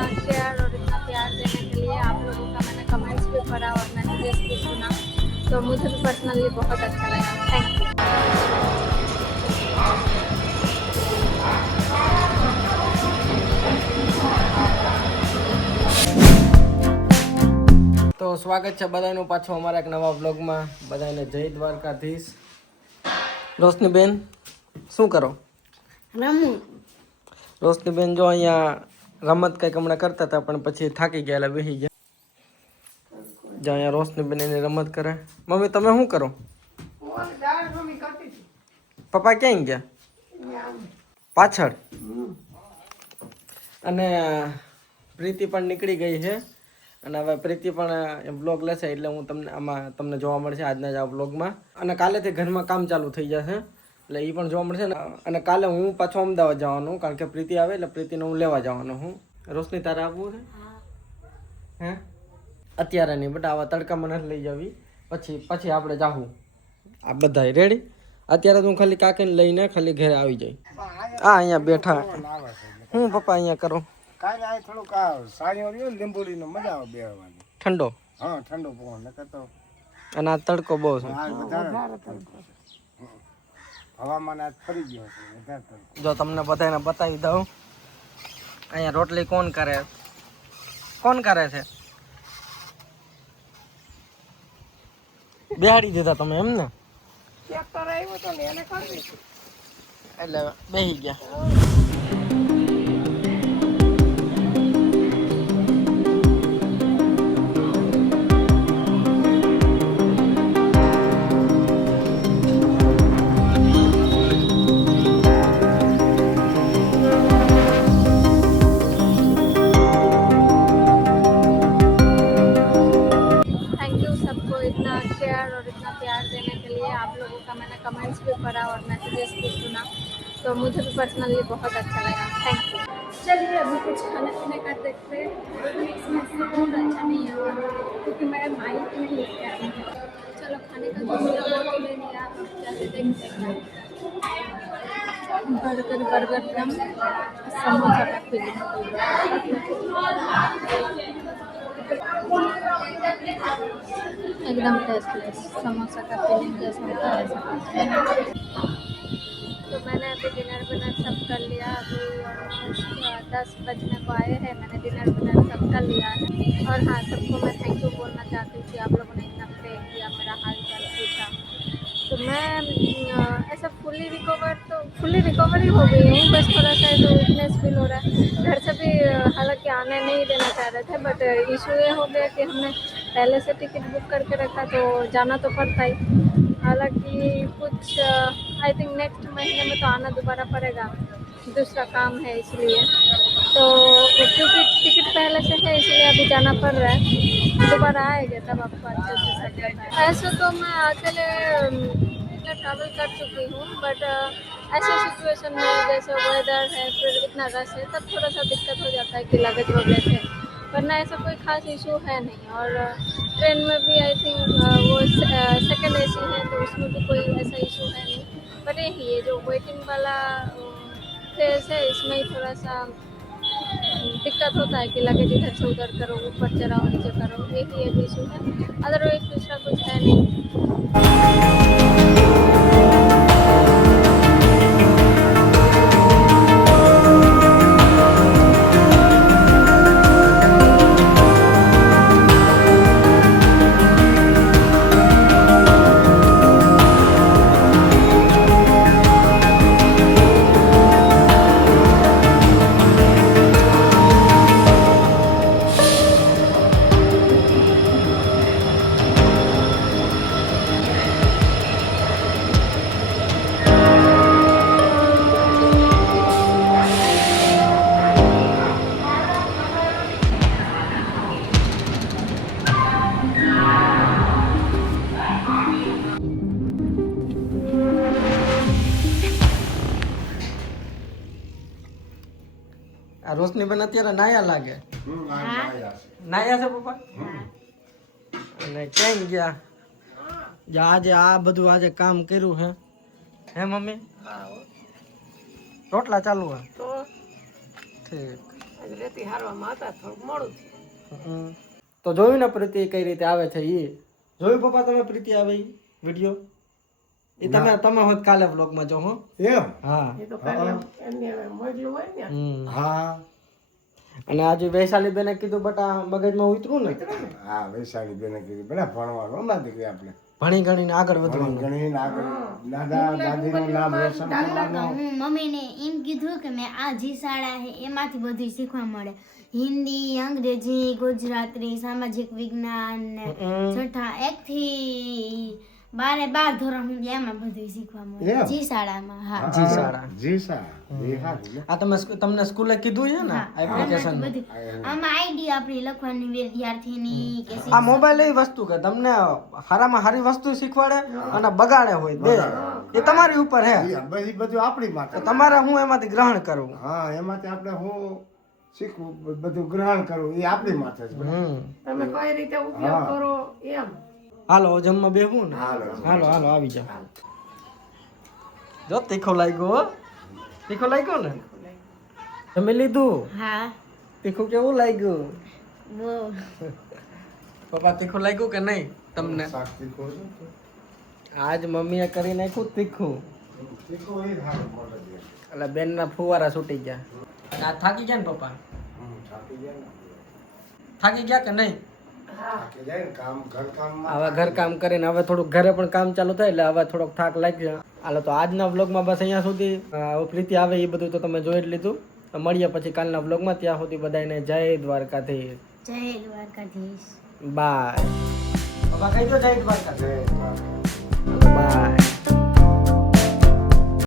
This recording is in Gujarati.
इतना केयर और इतना प्यार देने के लिए। आप लोगों का मैंने कमेंट्स भी पढ़ा और मैसेजेस भी सुना, तो मुझे भी पर्सनली बहुत अच्छा लगा। Thank you. તો સ્વાગત છે બધાનું પાછું અમારા એક નવા વ્લોગમાં. બધાને જય દ્વારકાધીશ. રોશનીબેન શું કરો? રમું. રોશનીબેન જો અહીંયા રમત કંઈક હમણાં કરતા હતા પણ પછી થાકી ગયા એટલે બેસી ગયા. જો અહીંયા રોશનીબેન એની રમત કરે. મમ્મી તમે શું કરો? પપ્પા ક્યાં ગયા? પાછળ. અને પ્રીતિ પણ નીકળી ગઈ છે અને હવે પ્રીતિ પણ બ્લોગ લેશે એટલે હું તમને જોવા મળશે આજના જ આ બ્લોગમાં. અને કાલેથી ઘરમાં કામ ચાલુ થઈ જશે એટલે એ પણ જોવા મળશે ને. અને કાલે હું પાછો અમદાવાદ જવાનું કારણ કે પ્રીતિ આવે એટલે પ્રીતિને હું લેવા જવાનો હું. રોશની તારે આવવું છે? હે અત્યારે નહીં બટ આવા તડકામાં નથી લઈ જવી, પછી આપણે જાવું. આ બધા રેડી? અત્યારે હું ખાલી કાકીને લઈને ખાલી ઘરે આવી જાય. આ અહીંયા બેઠા હું પપ્પા અહીંયા કરો ઠંડો. હા ઠંડો પવન કરતો અને આ તડકો બહુ છે. હવામાન આજ ફરી ગયો છે. જો તમને બધાને બતાવી દઉં અહીંયા રોટલી કોણ કરે છે? બેહાડી દીધા તમે એમ ને? એટલે બેહી ગયા. कमेंट्स भी पढ़ा और मैसेजेस भी सुना, तो मुझे भी पर्सनली बहुत अच्छा लगा। Thank you. चलिए अभी कुछ खाने पीने का देखते हैं। इसमें से बहुत अच्छा नहीं है क्योंकि मैं माइक नहीं लेके आई हूँ। चलो खाने का जो मिला वो तो ले लिया, जैसे देखते हैं बर्गर कम समोसा का फीलिंग एकदम टेस्टी समोसा का फीलिंग जैसा होता है ऐसा। तो मैंने अभी डिनर विनर सब कर लिया। अभी 10 बजने को आए हैं, मैंने डिनर विनर सब कर लिया है। और हाँ, सबको मैं थैंक यू बोलना चाहती हूँ कि आप लोगों ने इतना प्रे किया, मेरा हाल चाल पूछा। तो मैं ऐसा फुली रिकवर ही हो गई हूँ, बस थोड़ा सा तो वीकनेस फील हो रहा है। घर से भी हालांकि आने नहीं देना चाह रहे थे, बट इशू ये हो गया कि हमने पहले से टिकट बुक करके रखा तो जाना तो पड़ता ही। हालांकि कुछ आई थिंक नेक्स्ट महीने में तो आना दोबारा पड़ेगा, दूसरा काम है इसलिए। तो क्योंकि टिकट पहले से है इसलिए अभी जाना पड़ रहा है। दोबारा आएगा तब आपको अच्छे से सकता है। ऐसे तो मैं अकेले ट्रैवल कर चुकी हूँ, बट ऐसे सिचुएशन में जैसे वेदर है फिर इतना रश है तब थोड़ा सा दिक्कत हो जाता है कि लगेज वगैरह से, वरना ऐसा कोई खास इशू है नहीं। और ट्रेन में भी आई थिंक वो सेकंड AC है तो उसमें भी कोई ऐसा इशू है नहीं। बट यही है जो वेटिंग वाला फेज है इसमें ही थोड़ा सा दिक्कत होता है कि लगेज इधर से उधर करो, ऊपर चढ़ाओ नीचे करो, यही एक इशू है। अदरवाइज दूसरा कुछ है नहीं। આ રોશનીબેન અત્યારે નાયા લાગે. નાયા છે પપ્પા? અને કેમ ગયા? આજે આ બધું આજે કામ કર્યું હે મમ્મી? રોટલા ચાલુ હે? ઠીક. રેતી હારવામાં હતા થોડુંક મોડું થયું. તો જોયું ને પ્રીતિ કઈ રીતે આવે છે એ જોયું પપ્પા તમે પ્રીતિ આવે ઈ વિડીયો એ તમે હોત કાલે વ્લોગમાં જો હો એમ હા એ તો કાલે એમને હવે મોજલું હોય ને હા અને આજે વૈશાલી બેને કીધું બટા મગજમાં ઉતરું ને હા વૈશાલી બેને કીધું બધા ભણવાનું અમારી દીકરી આપણે ભણી ગણીને આગળ વધવાનું ઘણી આગળ દાદા દાદીનું નામ રોશન કરવાનું હું મમ્મીને એમ કીધું કે મેં આ જે શાળા છે એમાંથી બધું શીખવા મળે હિન્દી અંગ્રેજી ગુજરાતી સામાજિક વિજ્ઞાન ને છઠ્ઠા 1 થી 12 ધોરણ સુધી એમાં બધું શીખવા મળે એમ? જી શાળામાં હા જી શાળા જી હા આ તમને સ્કૂલે કીધું છે ને એપ્લિકેશન બધું આમાં આઈડી આપણી લખવાની વિદ્યાર્થીની કે આ મોબાઈલ એવી વસ્તુ કે તમને હારામાં હારી વસ્તુ શીખવાડે અને બગાડે હોય બે એ તમારી ઉપર હે બધી બધું આપણી માટે તો તમારે હું એમાંથી ગ્રહણ કરવું હા એમાંથી આપણે હું શીખવું બધું ગ્રહણ કરવું એ આપણી માથે છે તમે કઈ રીતે ઉપયોગ કરો એમ. હાલો જમવા બેહું ને હાલો આવી જાઓ જો તીખો લાગ્યો હો. તીખો લાગ્યો ને તમે લીધું હા તીખું કેવું લાગ્યું બહુ પપ્પા તીખું લાગ્યું કે નહીં તમને શાક તીખું છે આજ મમ્મીએ કરી નાખ્યું તીખું તીખું એ સારું મળે છે એટલે બેનના ફુવારા છૂટી ગયા આ થાકી ગયા ને પપ્પા થાકી જાય ને થાકી ગયા કે નહીં થાકી જાય ને ઘરકામમાં હવે ઘર કામ કરીને હવે થોડુંક ઘરે પણ કામ ચાલુ થાય એટલે હવે થોડોક થાક લાગ્યો હાલો તો આજના વ્લોગમાં બસ અહીંયા સુધી હવે પ્રીતિ આવે એ બધું તો તમે જોઈ જ લીધું તો મળીએ પછી કાલના વ્લોગમાં ત્યાં સુધી બધાને જય દ્વારકાધીશ જય દ્વારકાધીશ બાય પપ્પા કહી દો જય દ્વારકાધીશ જય દ્વારકા. બાય